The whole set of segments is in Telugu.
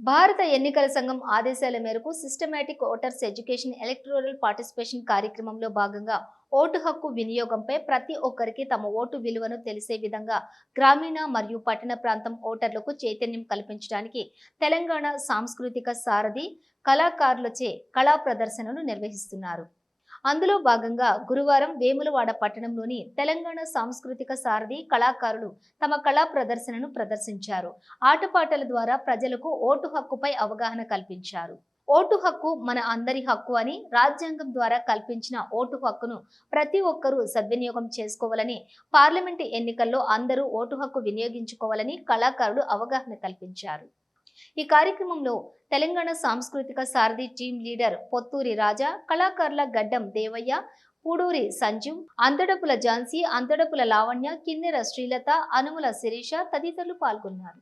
భారత ఎన్నికల సంఘం ఆదేశాల మేరకు systematic voters education electoral participation కార్యక్రమంలో భాగంగా ఓటు హక్కు వినియోగంపై ప్రతి ఒక్కరికి తమ ఓటు విలువను తెలిసే విధంగా గ్రామీణ మరియు పట్టణ ప్రాంతం ఓటర్లకు చైతన్యం కల్పించడానికి తెలంగాణ సాంస్కృతిక సారథి కళాకారులచే కళా ప్రదర్శనను నిర్వహిస్తున్నారు. అందులో భాగంగా గురువారం వేములవాడ పట్టణంలోని తెలంగాణ సాంస్కృతిక సారథి కళాకారులు తమ కళా ప్రదర్శనను ప్రదర్శించారు. ఆటపాటల ద్వారా ప్రజలకు ఓటు హక్కుపై అవగాహన కల్పించారు. ఓటు హక్కు మన అందరి హక్కు అని రాజ్యాంగం ద్వారా కల్పించిన ఓటు హక్కును ప్రతి ఒక్కరూ సద్వినియోగం చేసుకోవాలని పార్లమెంటు ఎన్నికల్లో అందరూ ఓటు హక్కు వినియోగించుకోవాలని కళాకారులు అవగాహన కల్పించారు. ఈ కార్యక్రమంలో తెలంగాణ సాంస్కృతిక సారథి టీం లీడర్ పొత్తూరి రాజా కళాకారుల గడ్డం దేవయ్య పూడూరి సంజీవ్ అంతడపుల ఝాన్సీ అంతడపుల లావణ్య కిన్నెర శ్రీలత అనుముల శిరీష తదితరులు పాల్గొన్నారు.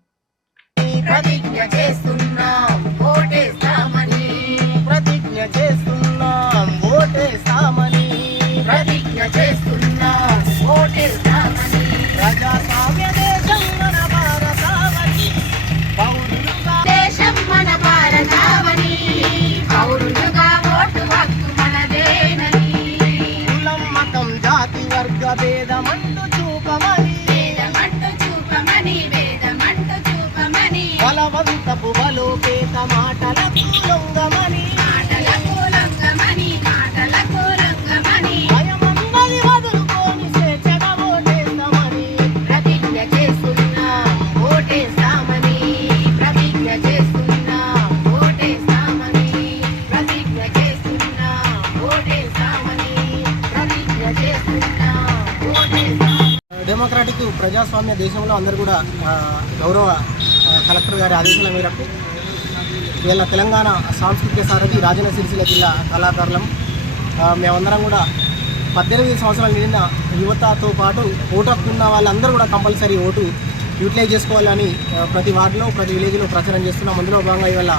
బలవంతపు బలోపేత మాటలకు లొంగమని మాటలకు లొంగమని మాటలకు లొంగమని భయమన్నది వదులుకొని స్వేచ్ఛగా ఓటేస్తామని. ప్రతిజ్ఞ చేస్తున్నాం ఓటేస్తామని. ప్రతిజ్ఞ చేస్తున్నాం ఓటేస్తామని. ప్రతిజ్ఞ చేస్తున్నాం ఓటేస్తామని. ప్రతిజ్ఞ చేస్తున్నాం ఓటేస్తామని. డెమోక్రాటిక్ ప్రజాస్వామ్య దేశంలో అందరూ కూడా గౌరవ కలెక్టర్ గారి ఆదేశాల మేరకు వీళ్ళ తెలంగాణ సాంస్కృతిక సారథి రాజన్న సిరిసిల్ల జిల్లా కళాకారులం. మేమందరం కూడా పద్దెనిమిది సంవత్సరాలు నిండిన యువతతో పాటు ఓటు హక్కున్న వాళ్ళందరూ కూడా కంపల్సరీ ఓటు యూటిలైజ్ చేసుకోవాలని ప్రతి వార్డులో ప్రతి విలేజ్లో ప్రచారం చేస్తున్నాం. అందులో భాగంగా ఇవాళ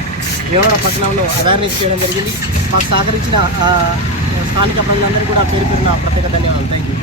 వేమడ పట్టణంలో అవేర్నెస్ చేయడం జరిగింది. మాకు సహకరించిన స్థానిక ప్రజలందరూ కూడా పేరు పేరున ప్రత్యేక ధన్యవాదాలు. Thank you